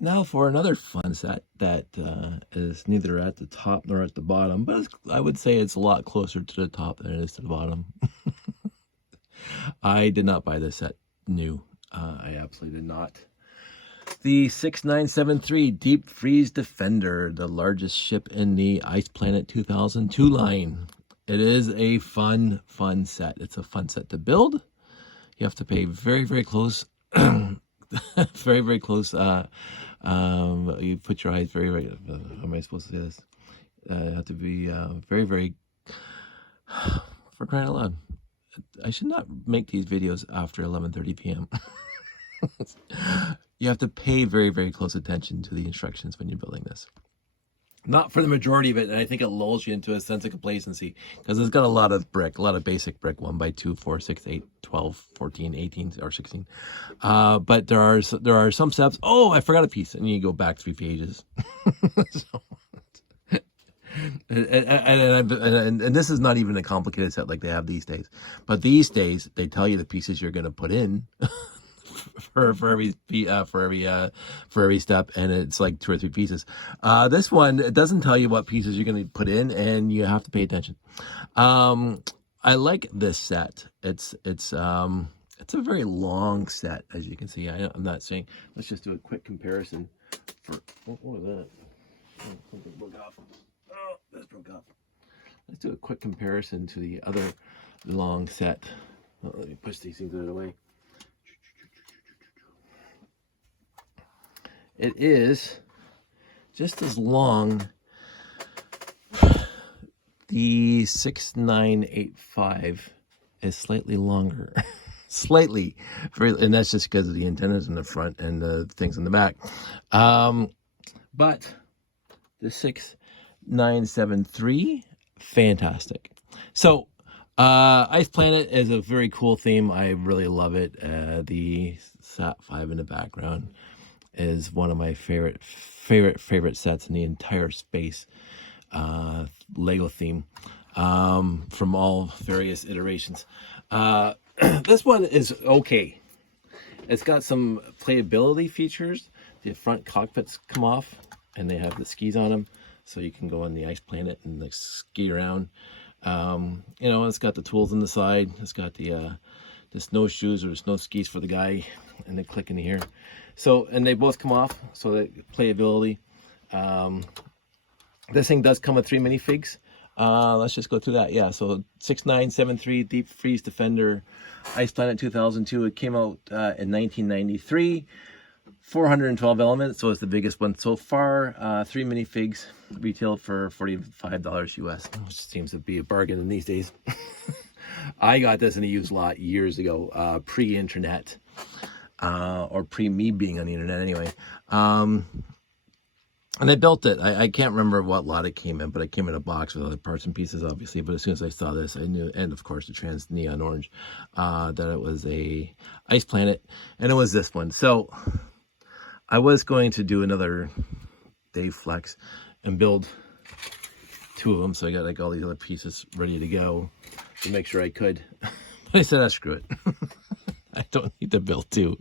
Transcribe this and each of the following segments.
Now for another fun set that is neither at the top nor at the bottom, but I would say it's a lot closer to the top than it is to the bottom. I did not buy this set new. I absolutely did not. The 6973 Deep Freeze Defender, the largest ship in the Ice Planet 2002 line. It is a fun set. It's a fun set to build. You have to pay very close, very close. You put your eyes very. How am I supposed to say this? You have to be very. For crying out loud! I should not make these videos after 11:30 p.m. You have to pay very close attention to the instructions when you're building this. Not for the majority of it, and I think it lulls you into a sense of complacency because it's got a lot of brick, a lot of basic brick, 1x2, 4, 6, 8, 12, 14, 18, or 16. But there are some steps. Oh, I forgot a piece, and you go back 3 pages. So, and this is not even a complicated set like they have these days. But these days, they tell you the pieces you're going to put in. For every step, and it's like 2 or 3 pieces. This one, it doesn't tell you what pieces you're going to put in, and you have to pay attention. I like this set. It's a very long set, as you can see. I'm not saying. Let's just do a quick comparison. What was that? Oh, something broke off. Oh, this broke off. Let's do a quick comparison to the other long set. Well, let me push these things out of the way. It is just as long. The 6985 is slightly longer. Slightly. And that's just because of the antennas in the front and the things in the back. But the 6973, fantastic. So, Ice Planet is a very cool theme. I really love it. The Sat5 in the background is one of my favorite sets in the entire space Lego theme from all various iterations. This one is okay. It's got some playability features. The front cockpits come off and they have the skis on them, so you can go on the Ice Planet and like ski around. It's got the tools on the side. It's got the snowshoes or snow skis for the guy, and they click in here. So, and they both come off, so that playability. This thing does come with 3 minifigs. Let's just go through that. Yeah, so 6973 Deep Freeze Defender, Ice Planet 2002. It came out in 1993. 412 elements, so it's the biggest one so far. 3 minifigs, retailed for $45 US, which seems to be a bargain in these days. I got this in a used lot years ago, pre-internet, or pre-me being on the internet anyway. And I built it. I can't remember what lot it came in, but it came in a box with other parts and pieces, obviously. But as soon as I saw this, I knew, and of course the trans neon orange, that it was a Ice Planet, and it was this one. So I was going to do another Dave Flex and build 2 of them. So I got like all these other pieces ready to go to make sure I could. But I said, screw it. I don't need to build 2.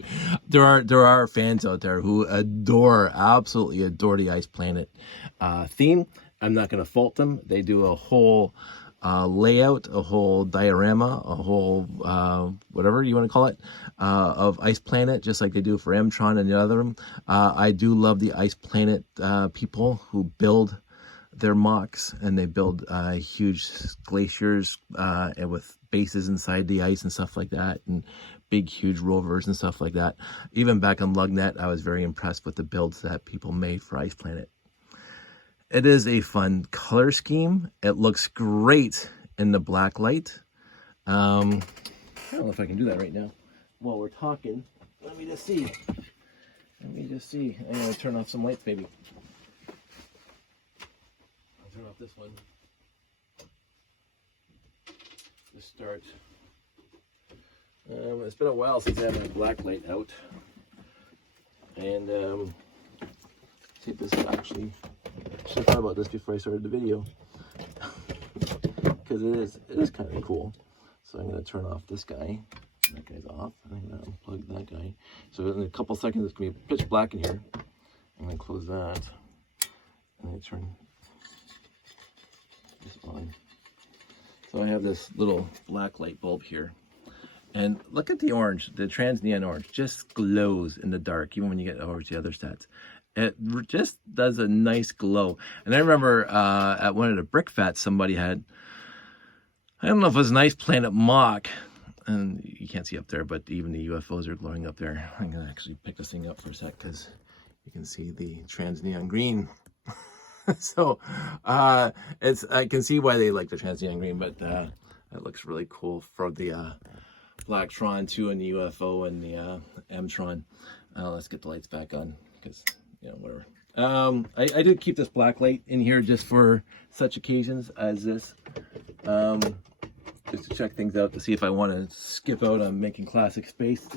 There are fans out there who absolutely adore the Ice Planet theme. I'm not going to fault them. They do a whole layout, a whole diorama, a whole whatever you want to call it, of Ice Planet, just like they do for Mtron and the other one. I do love the Ice Planet people who build their mocks, and they build huge glaciers and with bases inside the ice and stuff like that, and big huge rovers and stuff like that. Even back on Lugnet, I was very impressed with the builds that people made for Ice Planet. It is a fun color scheme. It looks great in the black light. I don't know if I can do that right now while we're talking. Let me just see. I'm going to turn off some lights, baby. I'll turn off this one to start. It's been a while since I had my black light out, and see if this is actually, I should have thought about this before I started the video, because it is kind of cool. So I'm going to turn off this guy. That guy's off. I'm going to unplug that guy. So in a couple seconds it's going to be pitch black in here, I'm going to close that. And I turn this on. So I have this little black light bulb here. And look at the orange, the trans neon orange just glows in the dark, even when you get over to the other sets. It just does a nice glow. And I remember at one of the brick fats, somebody had, I don't know if it was an Ice Planet mock, and you can't see up there, but even the UFOs are glowing up there. I'm going to actually pick this thing up for a sec because you can see the trans neon green. So it's, I can see why they like the trans neon green, but it looks really cool for the Black Tron 2 and the UFO and the M-Tron. Let's get the lights back on because, you know, whatever. I did keep this black light in here just for such occasions as this. Just to check things out to see if I want to skip out on making classic space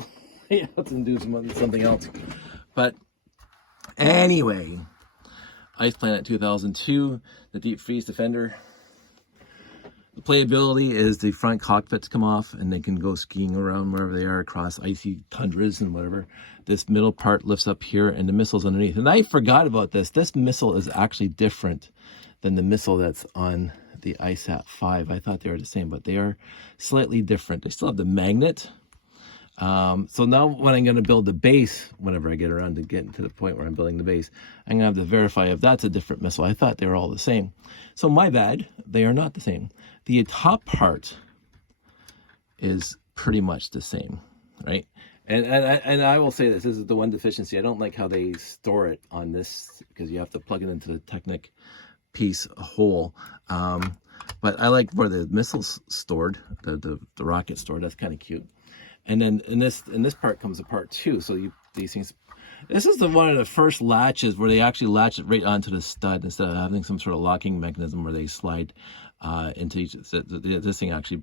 and do something else. But anyway, Ice Planet 2002, the Deep Freeze Defender. The playability is the front cockpits come off and they can go skiing around wherever they are across icy tundras and whatever. This middle part lifts up here and the missile's underneath. And I forgot about this. This missile is actually different than the missile that's on the ISAT 5. I thought they were the same, but they are slightly different. They still have the magnet. So now when I'm going to build the base, whenever I get around to getting to the point where I'm building the base, I'm going to have to verify if that's a different missile. I thought they were all the same. So my bad, they are not the same. The top part is pretty much the same, right? And I will say this is the one deficiency. I don't like how they store it on this because you have to plug it into the Technic piece hole. But I like where the missile's stored, the rocket stored. That's kind of cute. And then in this part comes apart too. So these things. This is one of the first latches where they actually latch it right onto the stud instead of having some sort of locking mechanism where they slide into each. This thing actually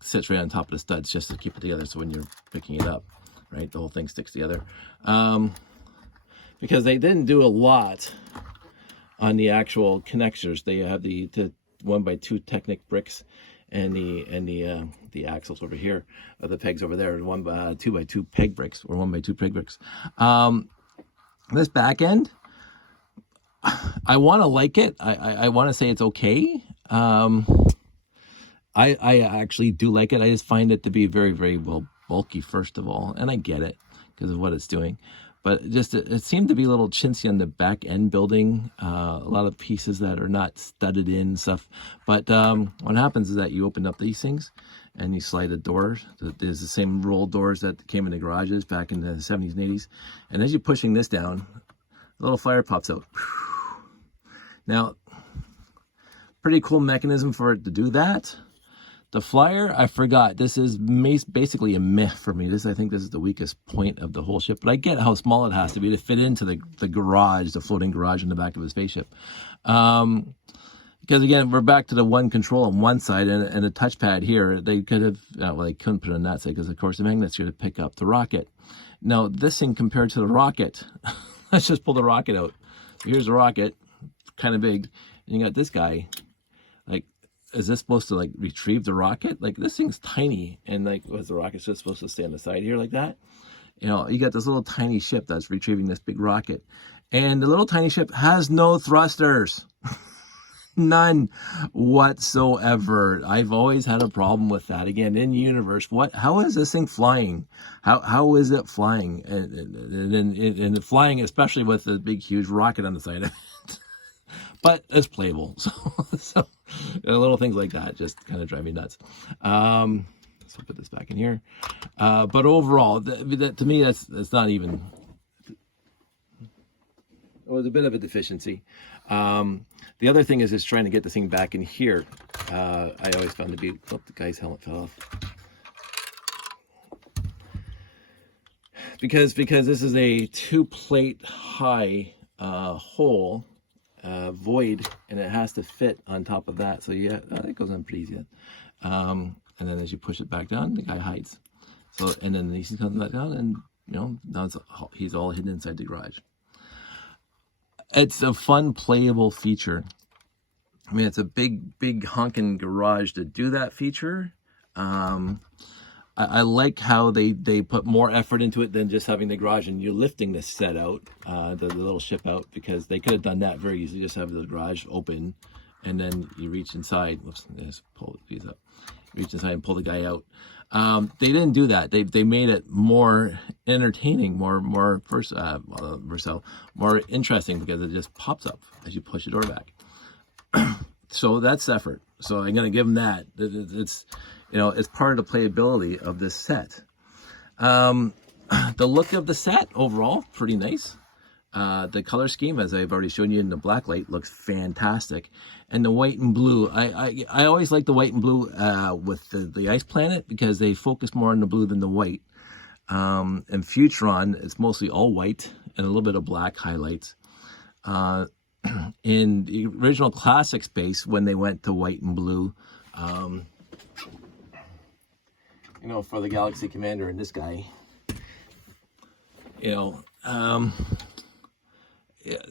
sits right on top of the studs just to keep it together. So when you're picking it up, right, the whole thing sticks together. Because they didn't do a lot on the actual connectors. They have the 1x2 Technic bricks and the axles over here, the pegs over there, 2x2 peg bricks or 1x2 peg bricks. This back end, I want to like it. I want to say it's okay. I actually do like it. I just find it to be very, very well bulky, first of all, and I get it because of what it's doing. But just it seemed to be a little chintzy on the back end building. A lot of pieces that are not studded in and stuff. But what happens is that you open up these things and you slide the doors. There's the same roll doors that came in the garages back in the 70s and 80s. And as you're pushing this down, a little fire pops out. Now, pretty cool mechanism for it to do that. The flyer, I forgot. This is basically a meh for me. I think this is the weakest point of the whole ship. But I get how small it has to be to fit into the garage, the floating garage in the back of a spaceship. Because again, we're back to the one control on one side and a touchpad here. They could have, well, they couldn't put it on that side because, of course, the magnet's going to pick up the rocket. Now, this thing compared to the rocket, let's just pull the rocket out. Here's the rocket, kind of big. And you got this guy, like, is this supposed to like retrieve the rocket? Like this thing's tiny, and like was the rocket just supposed to stay on the side here like that? You know, you got this little tiny ship that's retrieving this big rocket, and the little tiny ship has no thrusters, none whatsoever. I've always had a problem with that. Again, in universe, how is this thing flying? How is it flying? And flying, especially with a big huge rocket on the side of it. But it's playable, so little things like that just kind of drive me nuts. So put this back in here. But overall, to me, that's not even. It was a bit of a deficiency. The other thing is just trying to get this thing back in here. I always found to be. Oh, the guy's helmet fell off. Because this is a 2-plate high hole. Void, and it has to fit on top of that. So yeah, it goes on pretty easy. And then as you push it back down, the guy hides. So and then he comes back down, and you know now he's all hidden inside the garage. It's a fun, playable feature. I mean, it's a big honking garage to do that feature. I like how they put more effort into it than just having the garage and you're lifting this set out, the little ship out, because they could have done that very easily. Just have the garage open, and then you reach inside. Whoops, let's pull these up. Reach inside and pull the guy out. They didn't do that. They made it more entertaining, more versatile, more interesting, because it just pops up as you push the door back. So that's effort. So I'm going to give them that. It's, you know, it's part of the playability of this set. The look of the set overall, pretty nice. The color scheme, as I've already shown you in the black light, looks fantastic. And the white and blue, I always like the white and blue with the Ice Planet, because they focus more on the blue than the white. And Futuron, it's mostly all white and a little bit of black highlights. In the original classic space, when they went to white and blue, you know, for the Galaxy Commander and this guy, you know,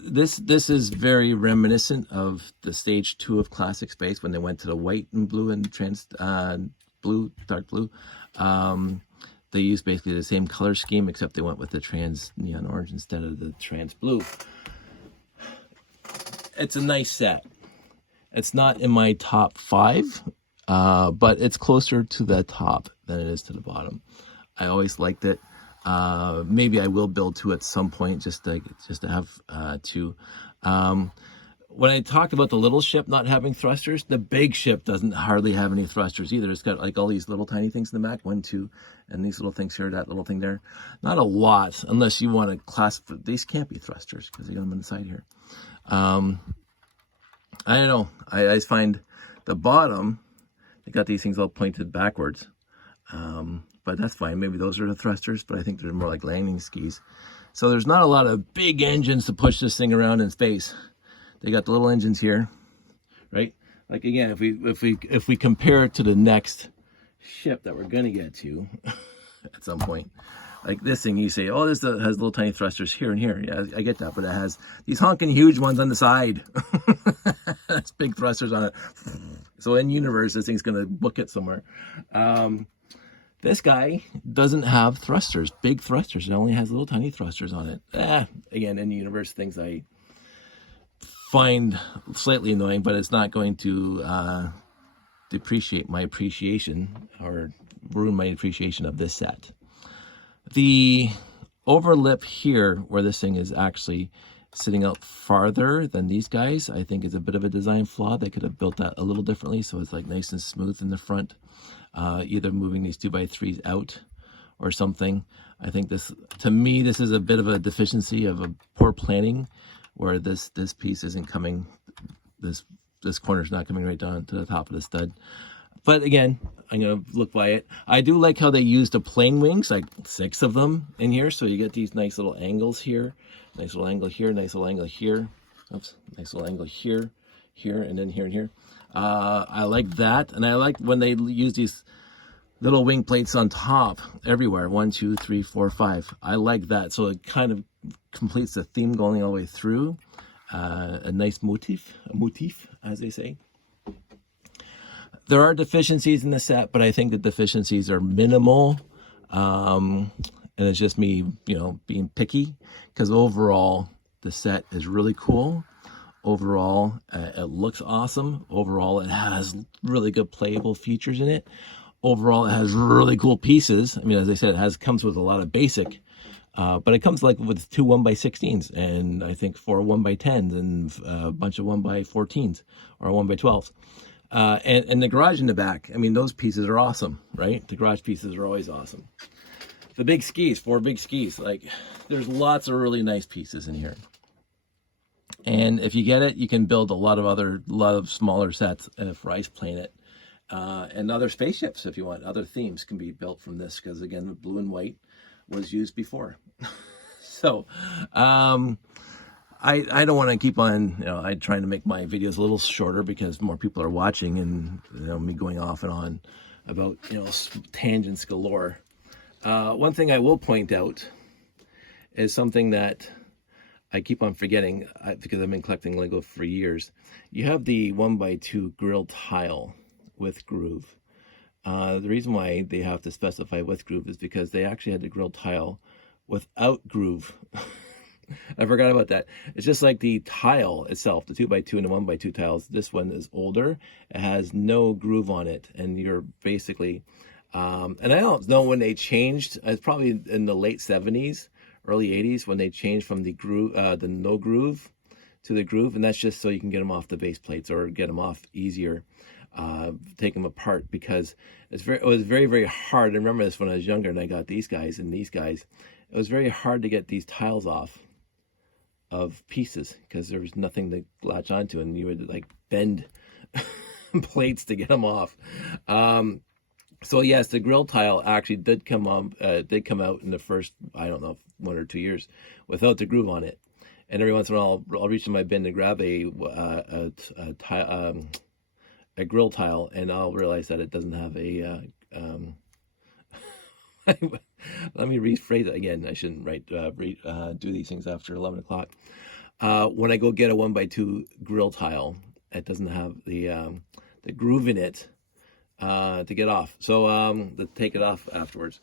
this is very reminiscent of the stage 2 of classic space, when they went to the white and blue and dark blue. They used basically the same color scheme, except they went with the trans neon orange instead of the trans blue. It's a nice set. It's not in my top 5, but it's closer to the top than it is to the bottom. I always liked it. Maybe I will build 2 at some point, just to have 2. When I talked about the little ship not having thrusters, the big ship doesn't hardly have any thrusters either. It's got like all these little tiny things in the back, 1, 2, and these little things here, that little thing there. Not a lot, unless you want to classify. These can't be thrusters because they got them on the side here. I don't know. I just find the bottom, they got these things all pointed backwards. But that's fine. Maybe those are the thrusters, but I think they're more like landing skis. So there's not a lot of big engines to push this thing around in space. They got the little engines here, right? Like again, if we compare it to the next ship that we're gonna get to at some point, like this thing, you say, oh, this has little tiny thrusters here and here. Yeah, I get that, but it has these honking huge ones on the side. That's big thrusters on it. So in universe, this thing's gonna book it somewhere. This guy doesn't have thrusters, big thrusters. It only has little tiny thrusters on it. Again, in universe, things I find slightly annoying, but it's not going to depreciate my appreciation or ruin my appreciation of this set. The overlip here, where this thing is actually sitting out farther than these guys, I think is a bit of a design flaw. They could have built that a little differently, so it's like nice and smooth in the front. Either moving these 2x3s out or something. I think this, to me, this is a bit of a deficiency of a poor planning, where this piece isn't coming, this corner's not coming right down to the top of the stud. But again, I'm gonna look by it. I do like how they used the plane wings, like 6 of them in here, so you get these nice little angles here, nice little angle here, nice little angle here. Oops, nice little angle here, here, and then here and here. I like that, and I like when they use these little wing plates on top everywhere. 1, 2, 3, 4, 5. I like that, so it kind of completes the theme going all the way through. A nice motif, as they say. There are deficiencies in the set, but I think the deficiencies are minimal, and it's just me, you know, being picky, because overall the set is really cool. Overall, it looks awesome. Overall, it has really good playable features in it. Overall, it has really cool pieces. I mean, as I said, it comes with a lot of basic, but it comes like with 2 1x16s, and I think 4 1x10s, and a bunch of 1x14s or 1x12s. And the garage in the back, I mean, those pieces are awesome, right? The garage pieces are always awesome. The big skis, 4 big skis, like there's lots of really nice pieces in here. And if you get it, you can build a lot of smaller sets for Ice Planet, and other spaceships if you want. Other themes can be built from this, because again, blue and white was used before. So I don't want to keep on, you know, I'm trying to make my videos a little shorter because more people are watching, and you know, me going off and on about, you know, tangents galore. One thing I will point out is something that I keep on forgetting, because I've been collecting Lego for years. You have the 1x2 grill tile with groove. The reason why they have to specify with groove is because they actually had the grill tile without groove. I forgot about that. It's just like the tile itself, the 2x2 and the 1x2 tiles. This one is older. It has no groove on it, and you're basically, and I don't know when they changed. It's probably in the late 70s, early 80s when they changed from the groove, the no groove, to the groove, and that's just so you can get them off the base plates or get them off easier. Take them apart, because it was very, very hard. I remember this when I was younger and I got these guys and these guys. It was very hard to get these tiles off of pieces because there was nothing to latch onto, and you would like bend plates to get them off. So yes, the grill tile actually did come out in the first, I don't know, 1 or 2 years without the groove on it. And every once in a while, I'll reach in my bin to grab a grill tile, and I'll realize that it doesn't have a. Let me rephrase it again. I shouldn't do these things after 11 o'clock. When I go get a 1x2 grill tile, it doesn't have the groove in it to get off. So to take it off afterwards.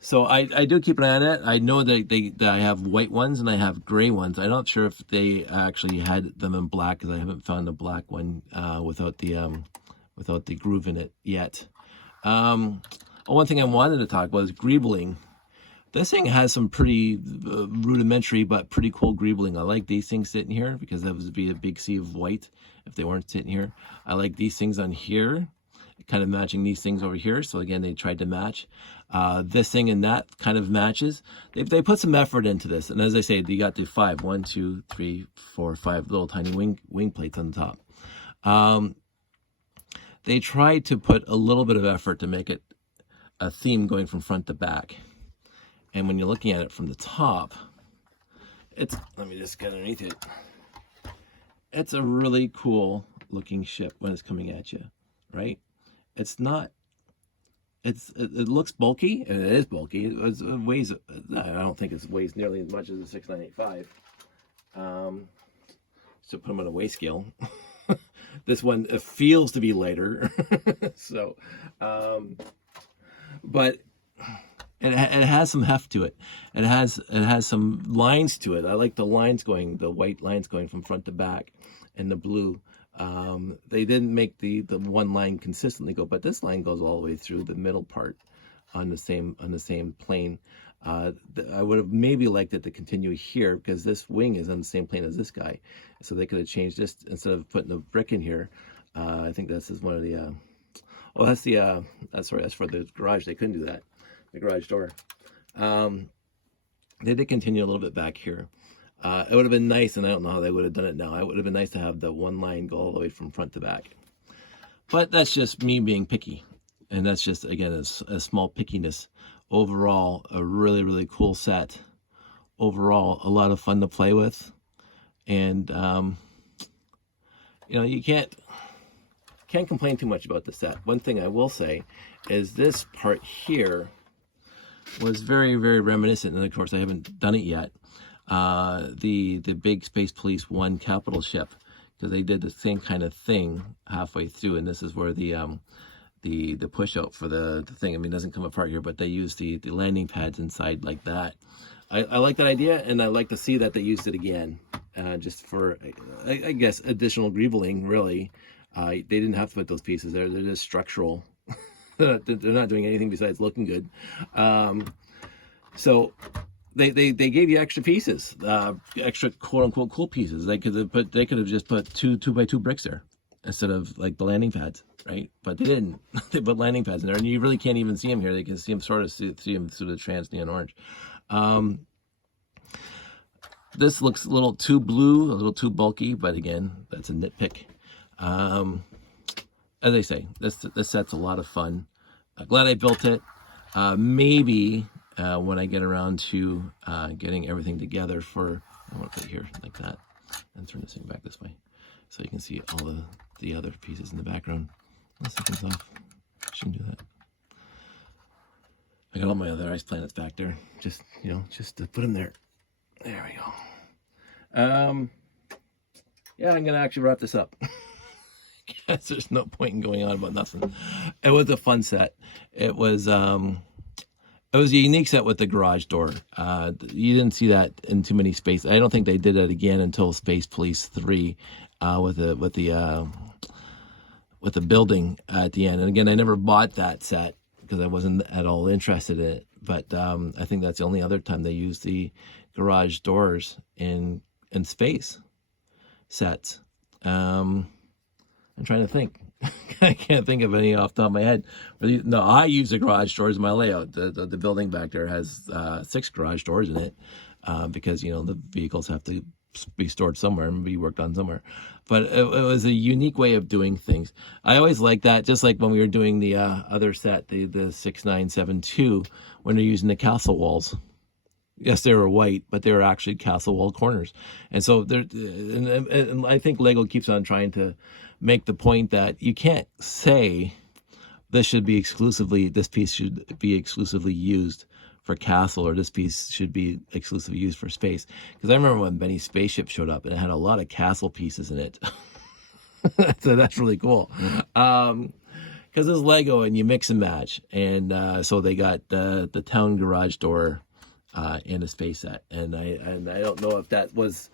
So I do keep an eye on it. I know that I have white ones and I have gray ones. I'm not sure if they actually had them in black, because I haven't found a black one without the groove in it yet. One thing I wanted to talk about is greebling. This thing has some pretty rudimentary but pretty cool greebling. I like these things sitting here because that would be a big sea of white if they weren't sitting here. I like these things on here, kind of matching these things over here. So again, they tried to match. This thing and that kind of matches. They put some effort into this. And as I say, you got the 5, 1, 2, 3, 4, 5 little tiny wing plates on the top. They tried to put a little bit of effort to make it a theme going from front to back. And when you're looking at it from the top, let me just get underneath it. It's a really cool looking ship when it's coming at you, right? It looks bulky, and it is bulky. It weighs, I don't think it weighs nearly as much as a 6985. So put them on a weigh scale. This one feels to be lighter. So, but it has some heft to it. It has some lines to it. I like the white lines going from front to back, and the blue. They didn't make the one line consistently go, but this line goes all the way through the middle part on the same plane. I would have maybe liked it to continue here, because this wing is on the same plane as this guy, so they could have changed this instead of putting a brick in here. I think this is one of the. That's for the garage. They couldn't do that, the garage door. They did continue a little bit back here. It would have been nice, and I don't know how they would have done it now. It would have been nice to have the one line go all the way from front to back. But that's just me being picky. And that's just, again, a small pickiness. Overall, a really, really cool set. Overall, a lot of fun to play with. And, you can't complain too much about the set. One thing I will say is this part here was very, very reminiscent. And of course, I haven't done it yet. The big Space Police 1 capital ship, because they did the same kind of thing halfway through, and this is where the push out for the thing, it doesn't come apart here, but they use the landing pads inside like that. I like that idea, and I like to see that they used it again, just for, I guess, additional greebling, really. They didn't have to put those pieces there. They're just structural. They're not doing anything besides looking good. So they gave you extra pieces, extra quote unquote cool pieces. They could have just put two by two bricks there instead of like the landing pads, right? But they didn't. They put landing pads in there, and you really can't even see them here. They can see them see them through the trans neon orange. This looks a little too blue, a little too bulky, but again, that's a nitpick. As I say, this set's a lot of fun. Glad I built it. Maybe when I get around to getting everything together I want to put it here like that and turn this thing back this way so you can see all the other pieces in the background. This comes off. Shouldn't do that. I got all my other ice planets back there. Just to put them there. There we go. Yeah, I'm gonna actually wrap this up. Guess there's no point in going on about nothing. it was a fun set. It was a unique set with the garage door. You didn't see that in too many space. I don't think they did it again until Space Police 3 with the building at the end. And again, I never bought that set because I wasn't at all interested in it. But I think that's the only other time they used the garage doors in space sets. I'm trying to think. I can't think of any off the top of my head. No, I use the garage doors in my layout. The building back there has 6 garage doors in it because, you know, the vehicles have to be stored somewhere and be worked on somewhere. But it was a unique way of doing things. I always like that, just like when we were doing the other set, the 6972, when they're using the castle walls. Yes, they were white, but they were actually castle wall corners. And so and I think Lego keeps on trying to make the point that you can't say this piece should be exclusively used for castle, or this piece should be exclusively used for space. Because I remember when Benny's spaceship showed up and it had a lot of castle pieces in it. So that's really cool. Because it's Lego and you mix and match. And so they got the town garage door in a space set. And I don't know if that was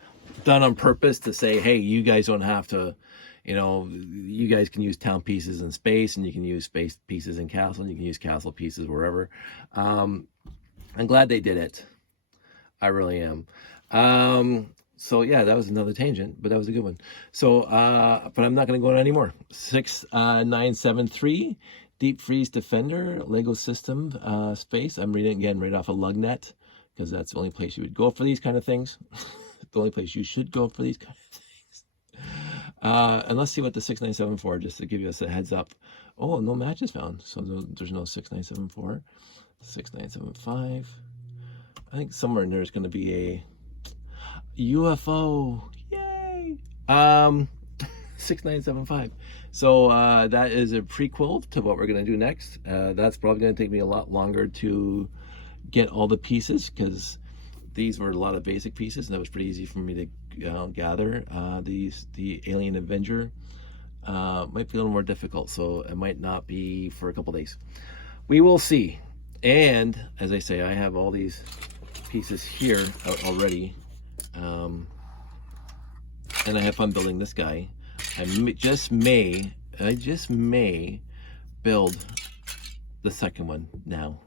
done on purpose to say, hey, you guys don't have to, you know, you guys can use town pieces in space, and you can use space pieces in castle, and you can use castle pieces wherever. I'm glad they did it. I really am. So yeah, that was another tangent, but that was a good one. So, but I'm not going to go on anymore. 6973 Deep Freeze Defender Lego System Space. I'm reading again right off of Lugnet, because that's the only place you would go for these kind of things. The only place you should go for these kind of things. And let's see what the 6974, just to give you a heads up. Oh, no matches found. So there's no 6974. 6975. I think somewhere in there is going to be a UFO. Yay! 6975. So that is a prequel to what we're going to do next. That's probably going to take me a lot longer to get all the pieces, because these were a lot of basic pieces, and that was pretty easy for me to gather. The Alien Avenger might be a little more difficult, so it might not be for a couple days. We will see. And as I say, I have all these pieces here already, and I have fun building this guy. I just may build the second one now,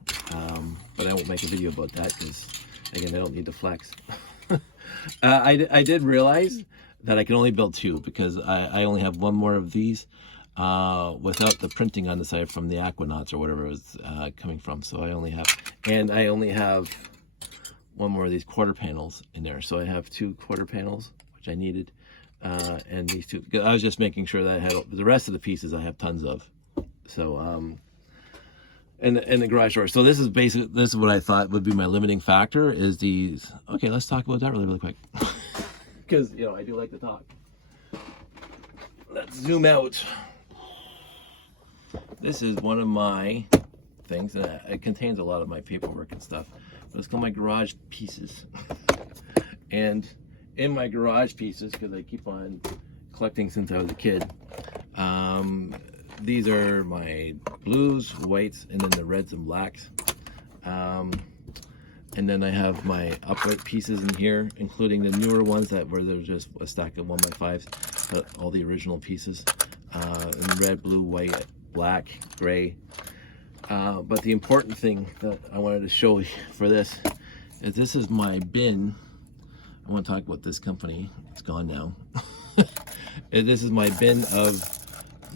but I won't make a video about that because, again, I don't need to flex. I did realize that I can only build 2 because I only have 1 more of these without the printing on the side from the Aquanauts or whatever it was coming from. So I only have 1 more of these quarter panels in there. So I have 2 quarter panels, which I needed, and these 2. I was just making sure that I had the rest of the pieces. I have tons of. So and the garage door. So this is what I thought would be my limiting factor is these. Okay, let's talk about that really quick, because you know I do like to talk. Let's zoom out. This is one of my things, and it contains a lot of my paperwork and stuff. But it's called my garage pieces. And in my garage pieces, because I keep on collecting since I was a kid, these are my blues, whites, and then the reds and blacks. And then I have my upright pieces in here, including the newer ones where there's just a stack of 1x5s, but all the original pieces, in red, blue, white, black, gray. But the important thing that I wanted to show you for this is my bin. I want to talk about this company. It's gone now. This is my bin of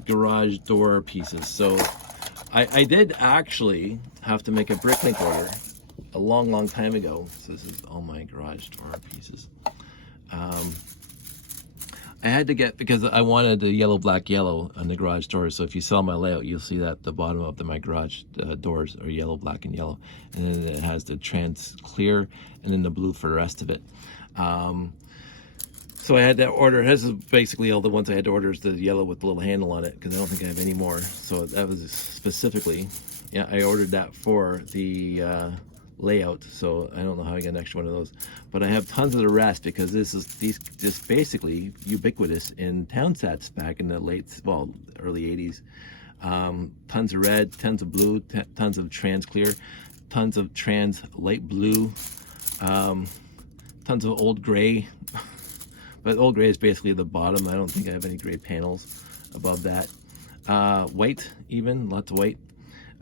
garage door pieces. So I did actually have to make a bricklink order a long time ago. So this is all my garage door pieces. I had to get, because I wanted the yellow, black, yellow on the garage doors. So if you saw my layout, you'll see that the bottom of my garage doors are yellow, black, and yellow. And then it has the trans clear and then the blue for the rest of it. So I had to order, this is basically all the ones I had to order is the yellow with the little handle on it, because I don't think I have any more. So that was specifically, yeah, I ordered that for the layout. So I don't know how I get an extra one of those. But I have tons of the rest, because these just basically ubiquitous in town sets back in the early 80s. Tons of red, tons of blue, tons of trans clear, tons of trans light blue, tons of old gray. But old gray is basically the bottom. I don't think I have any gray panels above that. White, even, lots of white.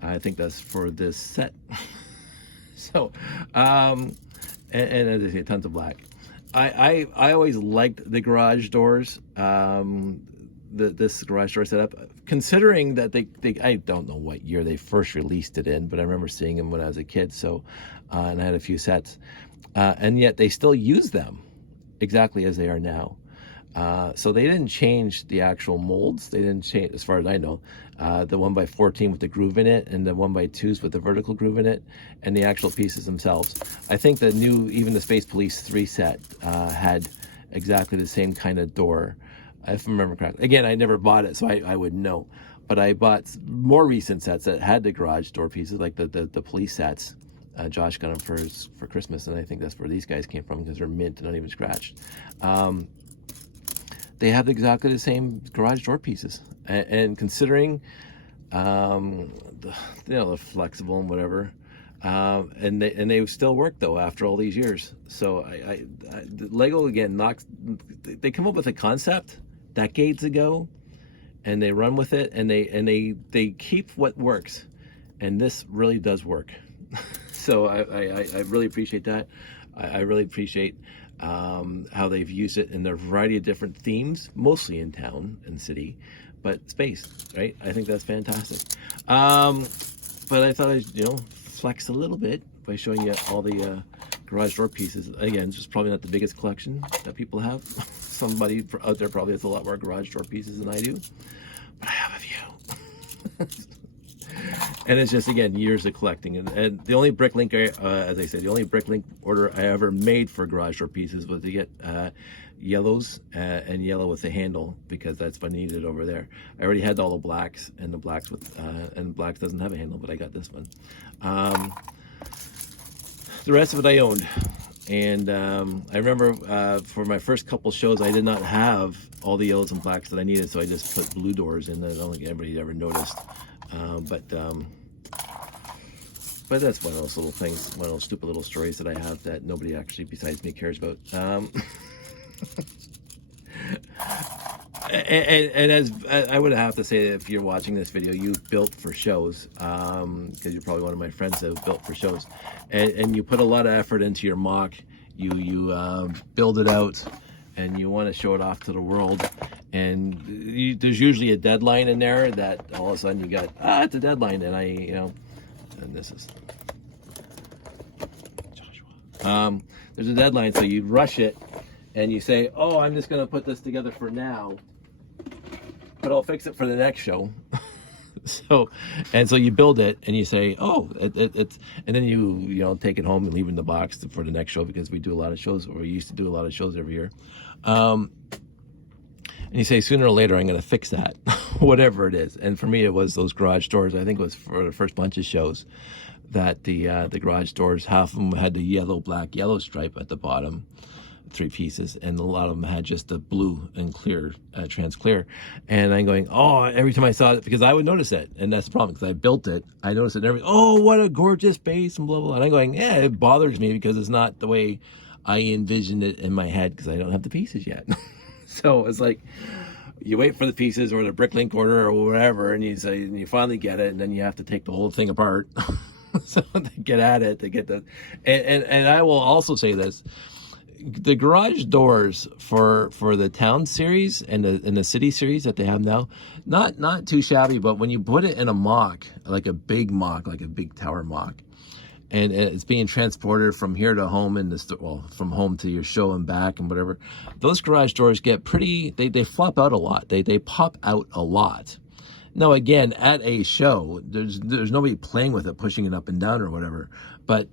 I think that's for this set. So, and as I say, tons of black. I always liked the garage doors, this garage door setup, considering that they I don't know what year they first released it in, but I remember seeing them when I was a kid. So, and I had a few sets, and yet they still use them exactly as they are now. So they didn't change the actual molds. They didn't change, as far as I know, the 1x14 with the groove in it, and the 1x2s with the vertical groove in it, and the actual pieces themselves. I think the new, even the Space Police 3 set had exactly the same kind of door, if I remember correctly. Again, I never bought it, so I wouldn't know. But I bought more recent sets that had the garage door pieces, like the police sets. Josh got them for Christmas, and I think that's where these guys came from, because they're mint and not even scratched. They have exactly the same garage door pieces, and considering they're flexible and whatever, and they still work though after all these years. So Lego again they come up with a concept decades ago, and they run with it, and they keep what works, and this really does work. So I really appreciate that. I really appreciate how they've used it in a variety of different themes, mostly in town and city, but space, right? I think that's fantastic. But I thought I'd, flex a little bit by showing you all the garage door pieces. Again, it's just probably not the biggest collection that people have. Somebody out there probably has a lot more garage door pieces than I do, but I have a few. And it's just, again, years of collecting. And the only Bricklink, as I said, the only Bricklink order I ever made for garage door pieces was to get yellows and yellow with the handle, because that's what I needed over there. I already had all the blacks, and the blacks doesn't have a handle, but I got this one. The rest of it I owned. And I remember for my first couple shows, I did not have all the yellows and blacks that I needed, so I just put blue doors in. I don't think anybody ever noticed. But that's one of those little things, one of those stupid little stories that I have that nobody actually besides me cares about. And as I would have to say, if you're watching this video, you built for shows, because you're probably one of my friends that have built for shows, and you put a lot of effort into your mock. You build it out, and you want to show it off to the world. And there's usually a deadline in there that all of a sudden you got, it's a deadline, and and this is Joshua. There's a deadline, so you rush it, and you say, oh, I'm just going to put this together for now, but I'll fix it for the next show. So you build it, and you say, oh, it's, and then you take it home and leave it in the box for the next show, because we do a lot of shows, or we used to do a lot of shows every year. And you say, sooner or later, I'm going to fix that, whatever it is. And for me, it was those garage doors. I think it was for the first bunch of shows that the garage doors, half of them had the yellow, black, yellow stripe at the bottom, 3 pieces, and a lot of them had just the blue and clear, trans clear. And I'm going, oh, every time I saw it, because I would notice it, and that's the problem, because I built it, I noticed it, and everything, oh, what a gorgeous base, and blah, blah, blah. And I'm going, yeah, it bothers me, because it's not the way I envisioned it in my head, because I don't have the pieces yet. So it's like, you wait for the pieces, or the Bricklink order, or whatever, and you finally get it, and then you have to take the whole thing apart. So to get at it, to get the, and I will also say this, the garage doors for the town series and the city series that they have now, not too shabby, but when you put it in a mock, like a big tower mock, and it's being transported from here to home, from home to your show and back and whatever, those garage doors get pretty, they flop out a lot. They pop out a lot. Now, again, at a show, there's nobody playing with it, pushing it up and down or whatever, but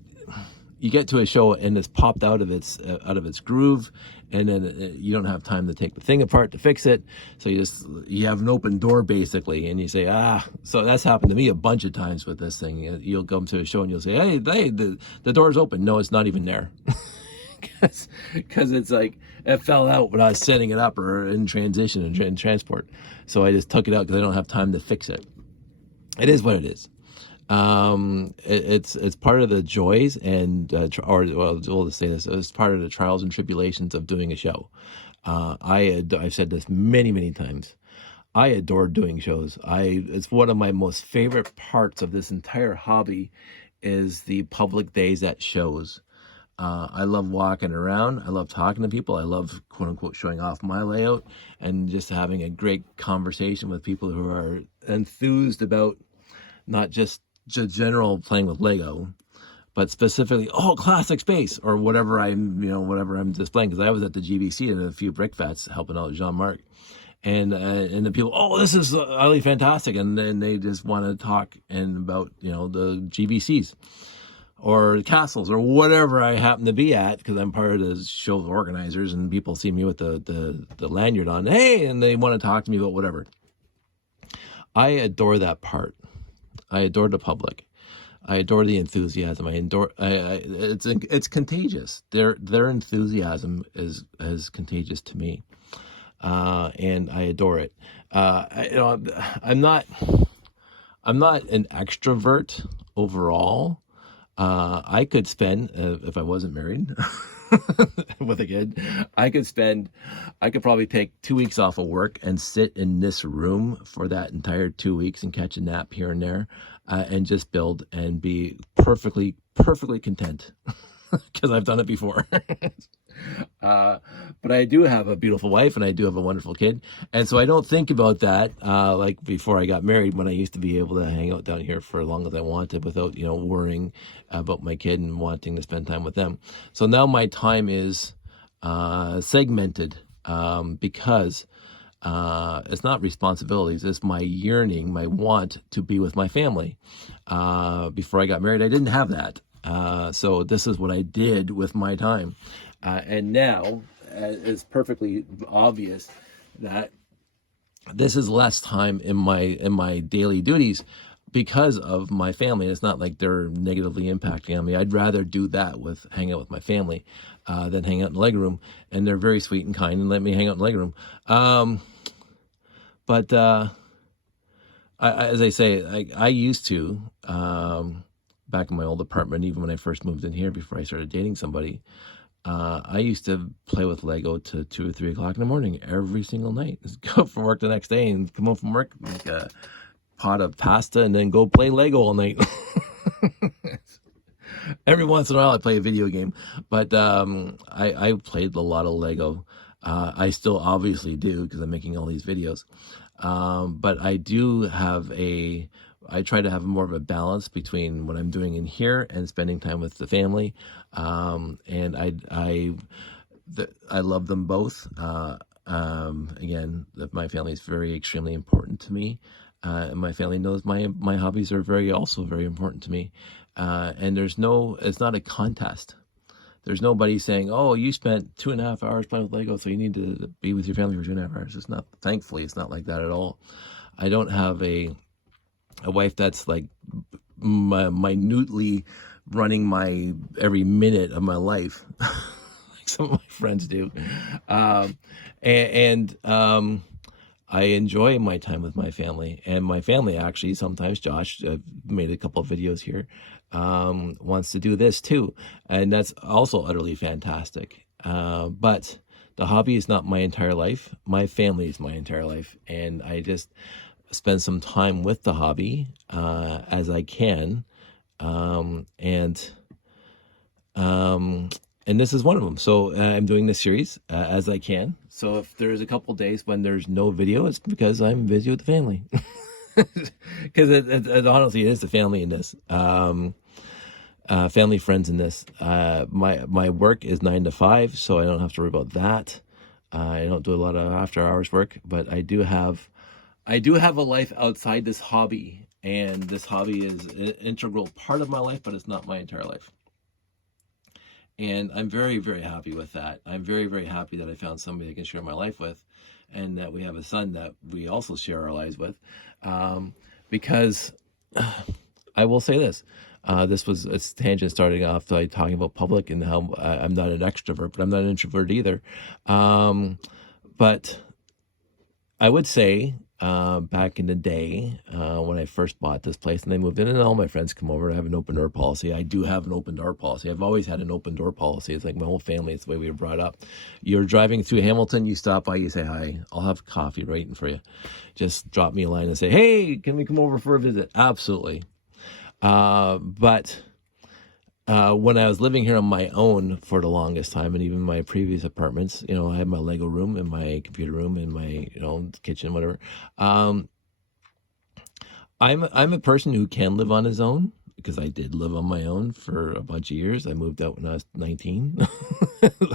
you get to a show and it's popped out of its groove, and then you don't have time to take the thing apart to fix it. So you have an open door basically, and you say, so that's happened to me a bunch of times with this thing. You'll come to a show and you'll say, hey, the door's open. No, it's not even there. Because it's like, it fell out when I was setting it up or in transition and transport. So I just took it out because I don't have time to fix it. It is what it is. It's part of the joys and or well, we'll just say this: it's part of the trials and tribulations of doing a show. I've said this many times. I adore doing shows. It's one of my most favorite parts of this entire hobby is the public days at shows. I love walking around. I love talking to people. I love, quote unquote, showing off my layout and just having a great conversation with people who are enthused about not just general playing with Lego, but specifically, oh, classic space or whatever whatever I'm displaying. Because I was at the GBC and a few brick fats helping out Jean-Marc. And the people, oh, this is utterly fantastic. And then they just want to talk about, the GBCs or castles or whatever I happen to be at, because I'm part of the show organizers and people see me with the lanyard on, hey, and they want to talk to me about whatever. I adore that part. I adore the public. I adore the enthusiasm. It's contagious. Their enthusiasm is contagious to me, and I adore it. I'm not an extrovert overall. I could spend, if I wasn't married with a kid, I could probably take 2 weeks off of work and sit in this room for that entire 2 weeks and catch a nap here and there, and just build and be perfectly content because I've done it before. But I do have a beautiful wife and I do have a wonderful kid. And so I don't think about that like before I got married, when I used to be able to hang out down here for as long as I wanted without, worrying about my kid and wanting to spend time with them. So now my time is segmented because it's not responsibilities. It's my yearning, my want to be with my family. Before I got married, I didn't have that. So this is what I did with my time. And now it's perfectly obvious that this is less time in my daily duties because of my family. It's not like they're negatively impacting on me. I'd rather do that with hang out with my family than hang out in the leg room. And they're very sweet and kind and let me hang out in the leg room. But as I say, I used to, back in my old apartment, even when I first moved in here before I started dating somebody, I used to play with Lego to 2 or 3 o'clock in the morning every single night. Just go for work the next day and come home from work, make a pot of pasta, and then go play Lego all night. Every once in a while, I play a video game, but I played a lot of Lego. I still obviously do because I'm making all these videos. But I try to have more of a balance between what I'm doing in here and spending time with the family. And I love them both. Again, my family is extremely important to me. And my family knows my hobbies are also very important to me. And it's not a contest. There's nobody saying, oh, you spent 2.5 hours playing with Lego, so you need to be with your family for 2.5 hours. Thankfully, it's not like that at all. I don't have a wife that's like minutely running my every minute of my life, like some of my friends do. I enjoy my time with my family, and my family actually sometimes, Josh, I've made a couple of videos here, wants to do this too. And that's also utterly fantastic. But the hobby is not my entire life. My family is my entire life. And I just spend some time with the hobby as I can. And this is one of them. So I'm doing this series as I can. So if there's a couple days when there's no video, it's because I'm busy with the family. Because it honestly is the family in this. Family, friends in this. My work is 9 to 5, so I don't have to worry about that. I don't do a lot of after hours work, but I do have a life outside this hobby, and this hobby is an integral part of my life, but it's not my entire life. And I'm very, very happy with that. I'm very, very happy that I found somebody I can share my life with, and that we have a son that we also share our lives with. Because I will say this, this was a tangent starting off like talking about public and how I'm not an extrovert, but I'm not an introvert either. But I would say back in the day when I first bought this place and they moved in, and all my friends come over. I have an open door policy. I do have an open door policy. I've always had an open door policy. It's like my whole family. It's the way we were brought up. You're driving through Hamilton, you stop by, you say hi. I'll have coffee waiting for you. Just drop me a line and say, hey, can we come over for a visit? Absolutely. But when I was living here on my own for the longest time, and even my previous apartments, you know, I had my Lego room and my computer room and my, you know, kitchen, whatever. I'm a person who can live on his own because I did live on my own for a bunch of years. I moved out when I was 19,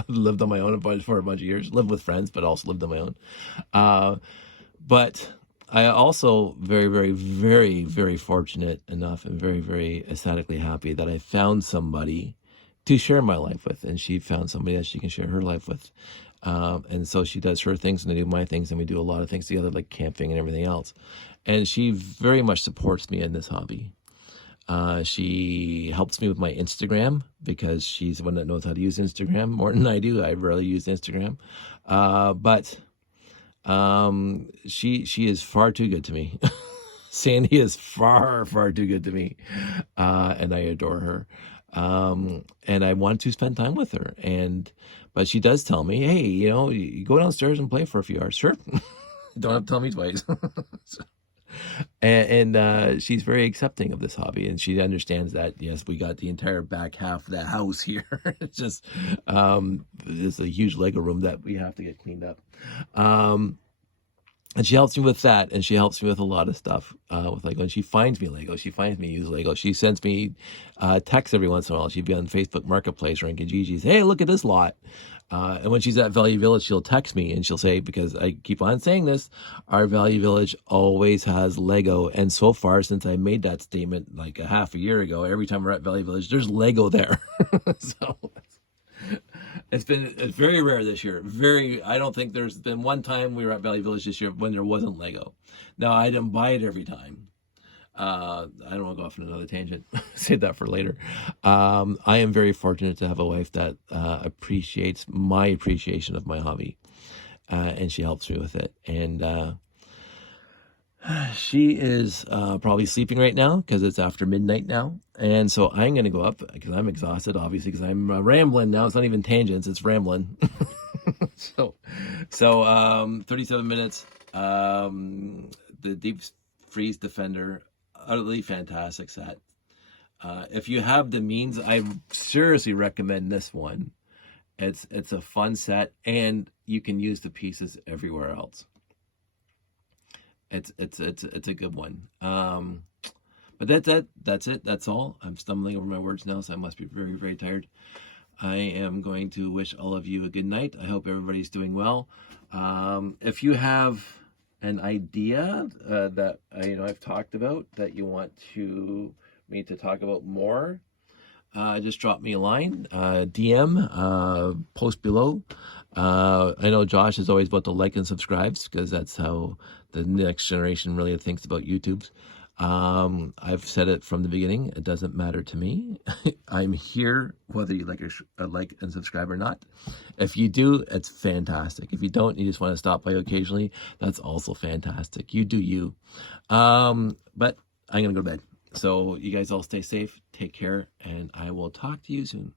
lived on my own for a bunch of years, lived with friends, but also lived on my own. But I also very, very, very, very fortunate enough and very, very ecstatically happy that I found somebody to share my life with, and she found somebody that she can share her life with. And so she does her things and I do my things, and we do a lot of things together, like camping and everything else. And she very much supports me in this hobby. She helps me with my Instagram because she's the one that knows how to use Instagram more than I do. I rarely use Instagram. But she is far too good to me. Sandy is far, far too good to me. And I adore her. And I want to spend time with her. But she does tell me, hey, you know, you go downstairs and play for a few hours. Sure. Don't have to tell me twice. And she's very accepting of this hobby, and she understands that, yes, we got the entire back half of the house here. It's just there's a huge Lego room that we have to get cleaned up. And she helps me with that, and she helps me with a lot of stuff with Lego. And she finds me Lego. She finds me use Lego. She sends me texts every once in a while. She'd be on Facebook Marketplace or in Kijiji. Hey, look at this lot. And when she's at Value Village, she'll text me and she'll say, because I keep on saying this, our Value Village always has Lego. And so far, since I made that statement like a half a year ago, every time we're at Value Village, there's Lego there. So it's very rare this year. I don't think there's been one time we were at Value Village this year when there wasn't Lego. Now, I didn't buy it every time. I don't want to go off on another tangent. Save that for later. I am very fortunate to have a wife that appreciates my appreciation of my hobby, and she helps me with it. And she is probably sleeping right now because it's after midnight now. And so I'm going to go up because I'm exhausted, obviously, because I'm rambling now. It's not even tangents, it's rambling. So 37 minutes. The Deep Freeze Defender, utterly fantastic set. If you have the means, I seriously recommend this one. It's a fun set, and you can use the pieces everywhere else. It's a good one. But that's it. That's all. I'm stumbling over my words now, so I must be very, very tired. I am going to wish all of you a good night. I hope everybody's doing well. If you have an idea that I've talked about that you want me to talk about more, just drop me a line, DM, post below. I know Josh is always about the like and subscribes because that's how the next generation really thinks about YouTube. I've said it from the beginning. It doesn't matter to me. I'm here whether you like and subscribe or not. If you do, it's fantastic. If you don't, you just want to stop by occasionally, that's also fantastic. You do you. But I'm gonna go to bed. So you guys all stay safe, take care, and I will talk to you soon.